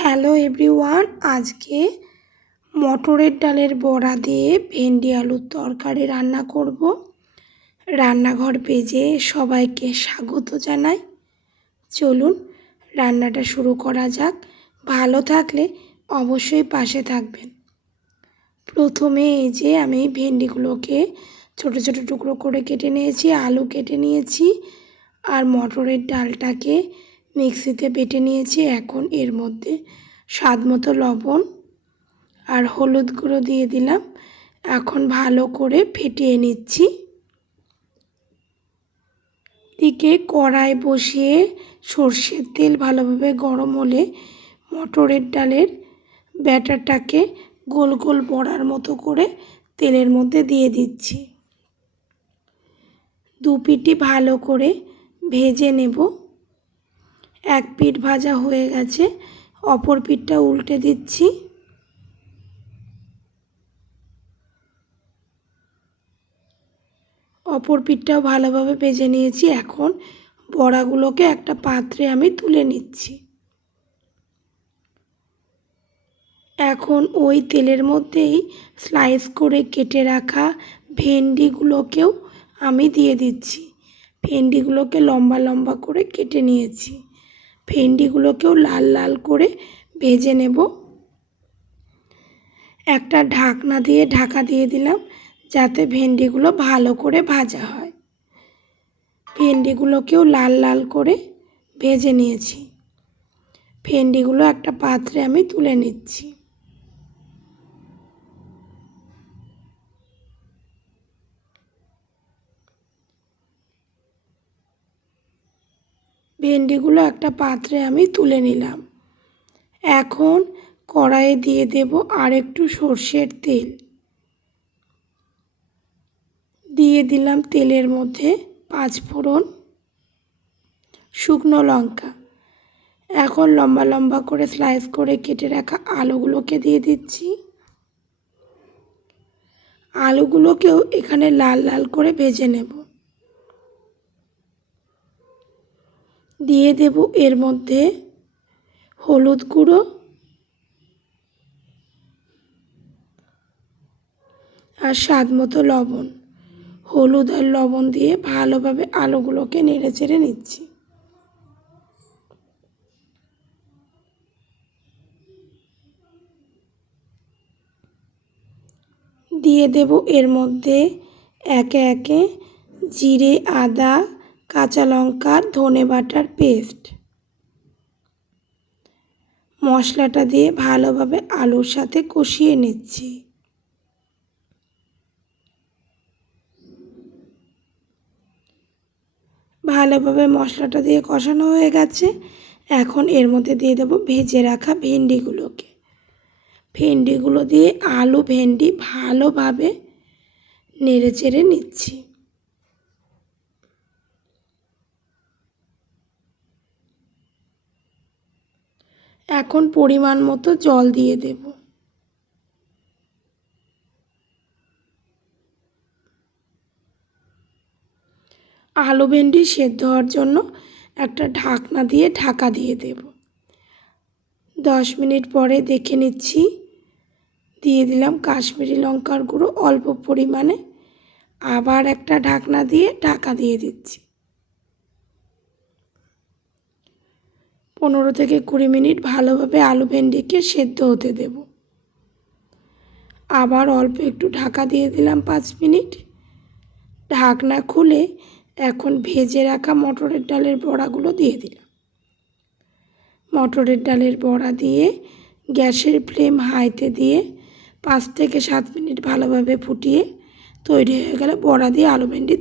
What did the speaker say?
Hello everyone, আজকে মটরের ডালের বড়া দিয়ে ভেন্ডি আলুর তরকারি রান্না করব। রান্নাঘর পেজে সবাইকে স্বাগত জানাই। চলুন রান্নাটা শুরু করা যাক। ভালো থাকলে অবশ্যই পাশে থাকবেন। প্রথমে এই যে আমি ভেন্ডিগুলোকে ছোট ছোট টুকরো করে কেটে নিয়েছি, আলু কেটে নিয়েছি আর মটরের ডালটাকে মিক্সিতে বেটে নিয়েছি। এখন এর মধ্যে স্বাদ মতো লবণ আর হলুদ গুঁড়ো দিয়ে দিলাম। এখন ভালো করে ফেটিয়ে নিচ্ছি। দিকে কড়াই বসিয়ে সর্ষের তেল ভালোভাবে গরম হলে মটরের ডালের ব্যাটারটাকে গোল গোল বড়ার মতো করে তেলের মধ্যে দিয়ে দিচ্ছি। দু পিঠই ভালো করে ভেজে নেব। এক পিঠ ভাজা হয়ে গেছে, অপর পিঠটা উল্টে দিচ্ছি। অপর পিঠটাও ভালোভাবে ভেজে নিয়েছি। এখন বড়াগুলোকে একটা পাত্রে আমি তুলে নিচ্ছি। এখন ওই তেলের মধ্যেই স্লাইস করে কেটে রাখা ভেন্ডিগুলোকেও আমি দিয়ে দিচ্ছি। ভেন্ডিগুলোকে লম্বা লম্বা করে কেটে নিয়েছি। ভেন্ডিগুলোকেও লাল লাল করে ভেজে নেব। একটা ঢাকনা দিয়ে ঢাকা দিয়ে দিলাম যাতে ভেন্ডিগুলো ভালো করে ভাজা হয়। ভেন্ডিগুলোকেও লাল লাল করে ভেজে নিয়েছি। ভেন্ডিগুলো একটা পাত্রে আমি তুলে নিচ্ছি। ভেন্ডিগুলো একটা পাত্রে আমি তুলে নিলাম। এখন কড়াইয়ে দিয়ে দেব আর একটু সর্ষের তেল। দিয়ে দিলাম তেলের মধ্যে 5 ফোড়ন, শুকনো লঙ্কা। এখন লম্বা লম্বা করে স্লাইস করে কেটে রাখা আলুগুলোকে দিয়ে দিচ্ছি। আলুগুলোকেও এখানে লাল লাল করে ভেজে নেব। দিয়ে দেব এর মধ্যে হলুদ গুঁড়ো আর স্বাদ মতো লবণ। হলুদ আর লবণ দিয়ে ভালোভাবে আলুগুলোকে নেড়ে চেড়ে নিচ্ছি। দিয়ে দেব এর মধ্যে একে একে জিরে, আদা, কাঁচা লঙ্কা, ধনে বাটার পেস্ট। মশলাটা দিয়ে ভালোভাবে আলুর সাথে কষিয়ে নিচ্ছি। ভালোভাবে মশলাটা দিয়ে কষানো হয়ে গেছে। এখন এর মধ্যে দিয়ে দেব ভেজে রাখা ভেন্ডিগুলোকে। ভেন্ডিগুলো দিয়ে আলু ভেন্ডি ভালোভাবে নেড়ে চেড়ে নিচ্ছি। এখন পরিমাণ মতো জল দিয়ে দেব। আলু ভেন্ডি সেদ্ধ হওয়ার জন্য একটা ঢাকনা দিয়ে ঢাকা দিয়ে দেব। 10 মিনিট পরে দেখে নিচ্ছি। দিয়ে দিলাম কাশ্মীরি লঙ্কার গুঁড়ো অল্প পরিমাণে। আবার একটা ঢাকনা দিয়ে ঢাকা দিয়ে দিচ্ছি। 15 থেকে 20 মিনিট ভালোভাবে আলু ভেন্ডিকে সেদ্ধ হতে দেব। আবার অল্প একটু ঢাকা দিয়ে দিলাম 5 মিনিট। ঢাকনা খুলে এখন ভেজে রাখা মটরের ডালের বড়াগুলো দিয়ে দিলাম। মটরের ডালের বড়া দিয়ে গ্যাসের ফ্লেম হাইতে দিয়ে 5 থেকে 7 মিনিট ভালোভাবে ফুটিয়ে তৈরি হয়ে গেলে বড়া দিয়ে আলু ভেন্ডির